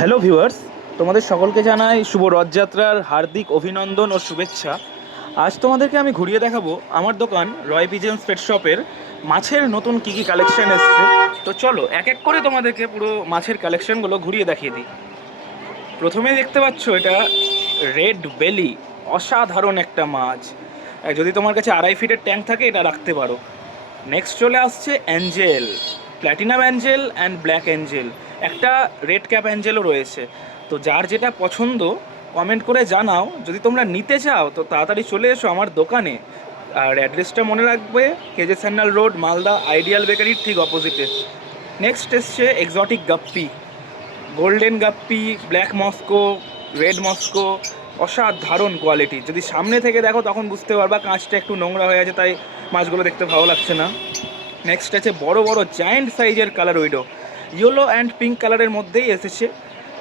Hello viewers, তোমাদের সকলকে জানাই শুভ রথযাত্রার হার্দিক অভিনন্দন ও শুভেচ্ছা। আজ তোমাদেরকে আমি ঘুরিয়ে দেখাবো আমার দোকান রয় পিজেন্স পেট শপের মাছের নতুন কী কী কালেকশন এসছে। তো চলো এক এক করে তোমাদেরকে পুরো মাছের কালেকশনগুলো ঘুরিয়ে দেখিয়ে দিই। প্রথমে দেখতে পাচ্ছ এটা রেড বেলি, অসাধারণ একটা মাছ। যদি তোমার কাছে 2.5 ফিটের ট্যাঙ্ক থাকে এটা রাখতে পারো। নেক্সট চলে আসছে Angel, platinum Angel and black Angel, একটা রেড ক্যাপ অ্যাঞ্জেলও রয়েছে। তো যার যেটা পছন্দ কমেন্ট করে জানাও। যদি তোমরা নিতে চাও তো তাড়াতাড়ি চলে এসো আমার দোকানে। আর অ্যাড্রেসটা মনে রাখবে, KJ Sanyal road, Malda, ideal বেকারির ঠিক অপোজিটে। নেক্সট এসছে exotic guppy, golden guppy, black Moscow, red Moscow, অসাধারণ কোয়ালিটি। যদি সামনে থেকে দেখো তখন বুঝতে পারবা কাঁচটা একটু নোংরা হয়ে আছে, তাই মাছগুলো দেখতে ভালো লাগছে না। নেক্সট আছে বড় বড় জায়ান্ট সাইজের colour widow, yellow and pink কালারের মধ্যেই এসেছে।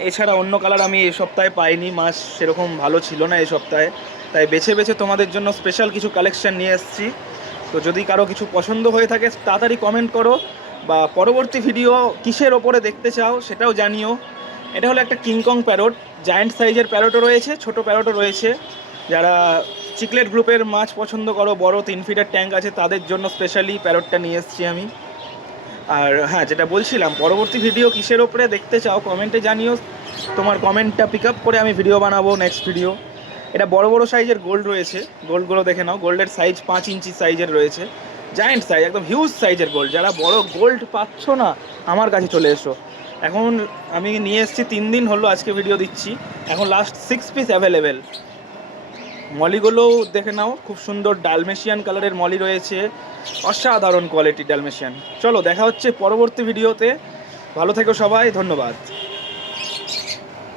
এছাড়া অন্য কালার আমি এই সপ্তাহে পাইনি, মাছ সেরকম ভালো ছিল না এই সপ্তাহে, তাই বেছে বেছে তোমাদের জন্য স্পেশাল কিছু কালেকশন নিয়ে এসেছি। তো যদি কারো কিছু পছন্দ হয়ে থাকে তাড়াতাড়ি কমেন্ট করো, বা পরবর্তী ভিডিও কিসের ওপরে দেখতে চাও সেটাও জানিও। এটা হলো একটা কিংকং প্যারট, জায়ান্ট সাইজের প্যারটও রয়েছে, ছোট প্যারটও রয়েছে। যারা চিকলেট গ্রুপের মাছ পছন্দ করো, বড় 3 ফিটের ট্যাঙ্ক আছে, তাদের জন্য স্পেশালি প্যারটটা নিয়ে এসেছি আমি। আর হ্যাঁ, যেটা বলছিলাম, পরবর্তী ভিডিও কিসের ওপরে দেখতে চাও কমেন্টে জানিও। তোমার কমেন্টটা পিক আপ করে আমি ভিডিও বানাবো নেক্সট ভিডিও। এটা বড় বড় সাইজের গোল্ড রয়েছে, গোল্ডগুলো দেখে নাও। গোল্ডের সাইজ 5 ইঞ্চি সাইজের রয়েছে, জায়ান্ট সাইজ, একদম হিউজ সাইজের গোল্ড। যারা বড় গোল্ড পাচ্ছ না আমার কাছে চলে এসো। এখন আমি নিয়ে এসেছি 3 দিন হলো, আজকে ভিডিও দিচ্ছি। এখন লাস্ট 6 পিস অ্যাভেলেবেল। মলিগুলোও দেখে নাও, খুব সুন্দর ডালমেশিয়ান কালারের মলি রয়েছে, অসাধারণ কোয়ালিটি ডালমেশিয়ান। চলো দেখা হচ্ছে পরবর্তী ভিডিওতে। ভালো থেকো সবাই, ধন্যবাদ।